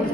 Go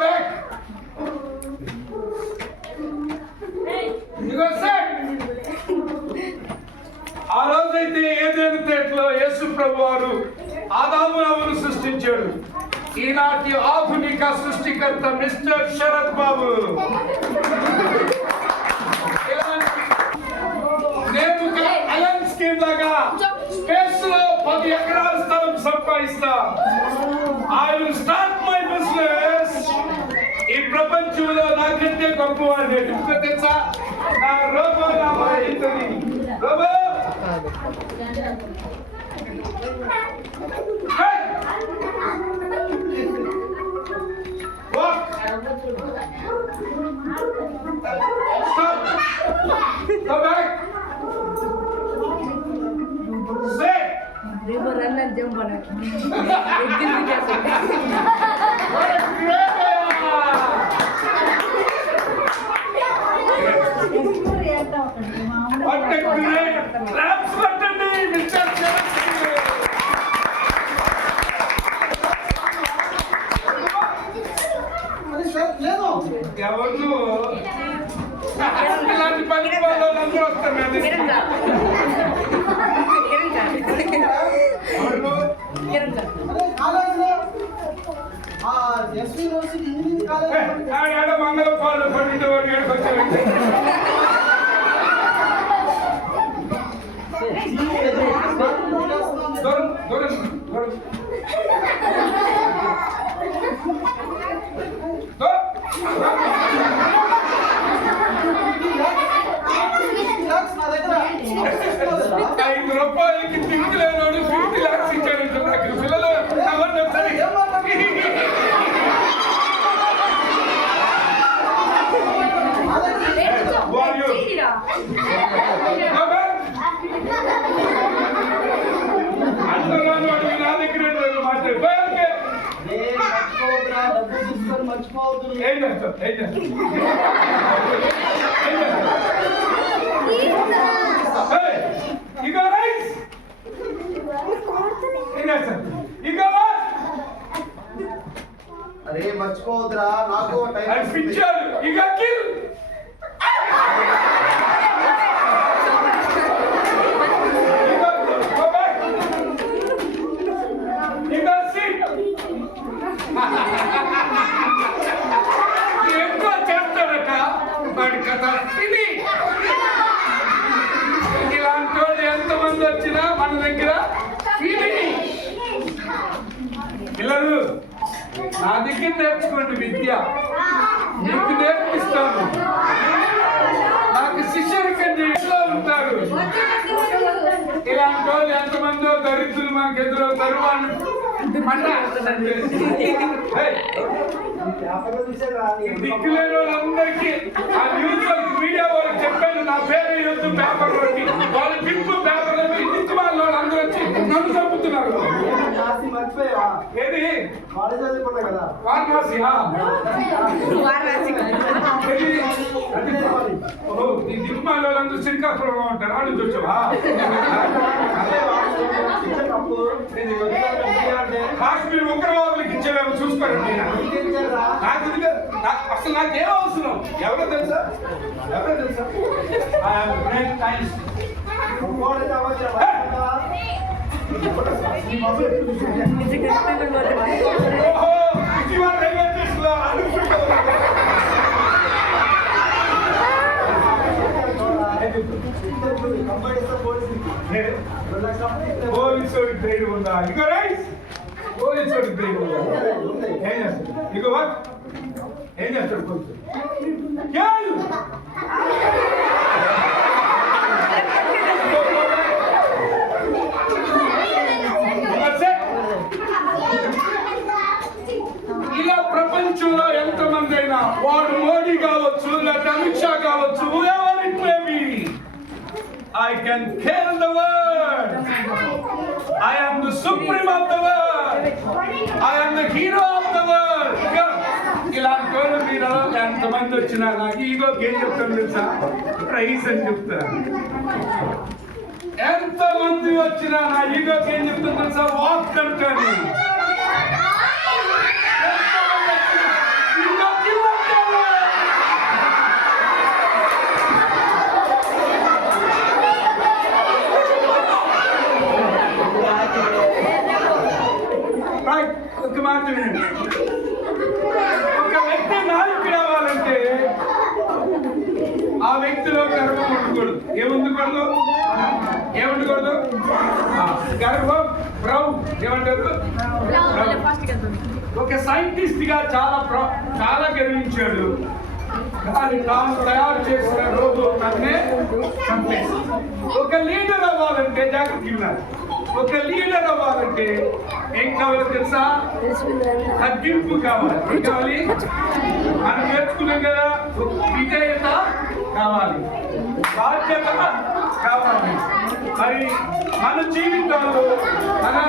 back. You go set. ఆ రోజైతే ఏదైనా తేటలో యేసు ప్రభువారు ఆదామును సృష్టించాడు. ఈనాటి ఆధునిక సృష్టికర్త మిస్టర్ శరత్ బాబు. నేను అలన్ స్కీమ్ లాగా స్పేస్ లో 10 ఎకరాల స్థలం సంపాదిస్తా. I will start my business. ఈ ప్రపంచంలో నాకంటే గొప్పవాడు ఎందుకు తెలుసా? నా రోబో నా ఇంటది robo. Walk. Stop. Go back. Sit. River run and jump on it. What a great claps for me, Mr. ఎవరు ఇలాంటి పని వాళ్ళు అందరూ వస్తారు. మంగళ పాలు పండించేవాడు ఏడుకొచ్చాడు. ₹5 తిండిలేనోడు 50 lakhs ఇచ్చాడు. నాకు పిల్లలు ఎవరు సరే నా దగ్గర మాట్లాడు. ఏం చేస్తావు? ఏం చేస్తావు? You got rice? You got what? అరే మర్చిపోవద్దురా, నాకు time పిచ్చాడు. You got kill? Go back. You got sick? ఎక్కువ చేస్తాడట వాడి కథ. ఇలాంటి వాళ్ళు ఎంతమంది వచ్చినా మన దగ్గర పిల్లలు నా దగ్గర నేర్చుకోండి విద్య, మీకు నేర్పిస్తాను. నాకు శిష్యరికం చేతిలో ఉంటారు. ఇలాంటి వాళ్ళు ఎంతమందో దరిద్రులు మనకు ఎదురవుతారు. వాళ్ళు దిక్కులేని వాళ్ళందరికీ ఆ న్యూస్ మీడియా వాళ్ళకి చెప్పాను, నా పేరు ఈరోజు పేపర్లోకి వాళ్ళు పింపు పేపర్లో ఇంటి వాళ్ళు అందరూ వచ్చి నన్ను చంపుతున్నారు. ఏది వారణాసి? ఈ దిక్కుమాల వాళ్ళందరూ శ్రీకాకుళంలో ఉంటారు. వాళ్ళు చూసావా? కాశ్మీర్ ఉగ్రవాదులకు ఇచ్చేవేమో చూసుకోండి. అసలు నాకేం అవసరం? ఎవరో తెలుసా? ఎవరో తెలుసా? పోలీసు ట్రైన్ ఉందా? ఇక రైస్ పోలీసు ట్రైన్ ఉందా? ఇక ఏం చేస్తాడు కొంచెం కేలు. ఇలా ప్రపంచంలో ఎంతమంది అయినా వాడు మోడీ కావచ్చు లేదా అమిత్ షా కావచ్చు whoever it may be, I can kill the world. I am the supreme of the world. I am the hero of the world. ఇలాంటి వాళ్ళు మీరు ఎంతమంది వచ్చినా నాకు ఈగోకి ఏం చెప్తాను తెలుసా? ప్రైజ్ అని చెప్తాను. ఎంతమంది వచ్చినా నా ఈగోకి ఏం చెప్తాను తెలుసా? వాక్ అంటాను. ఒక మాట వినండి. ఒక వ్యక్తి నాయకుడు అవ్వాలంటే ఆ వ్యక్తిలో గర్వం ఉండకూడదు. ఏముండకూడదు? ఏముండకూడదు? గర్వం, ప్రౌడ్ ఏమంటారు? ఒక సైంటిస్ట్ గా చాలా గర్వించాడు. కానీ తాను తయారు చేసిన రోబోట్ అనే చంపేసి. ఒక లీడర్ అవ్వాలంటే జాగ్రత్త ఉన్నారు. ఒక లీడర్ అవ్వాలంటే ఏం కావాలి తెలుసా? తగ్గింపు కావాలి. ఏం కావాలి? మనం నేర్చుకున్నాం కదా, విధేయత కావాలి, బాధ్యత కావాలి. మరి మన జీవితాల్లో అలా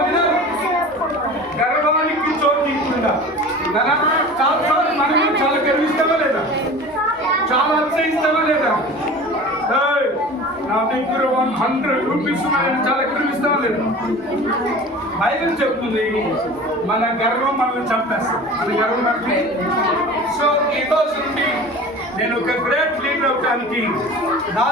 గర్వానికి చోటు ఇచ్చిందా? చాలాసార్లు మనం చాలా గర్విస్తామా లేదా? చాలా అతిశయిస్తామా లేదా? నా దగ్గర 100 రూపీస్ చాలా గర్విస్తామా లేదా? బైబిల్ చెప్తుంది మన గర్వం మనల్ని చంపేస్తాం. మన గర్వం మనకి. సో ఈ రోజు నుండి నేను ఒక గ్రేట్ లీడర్ అవడానికి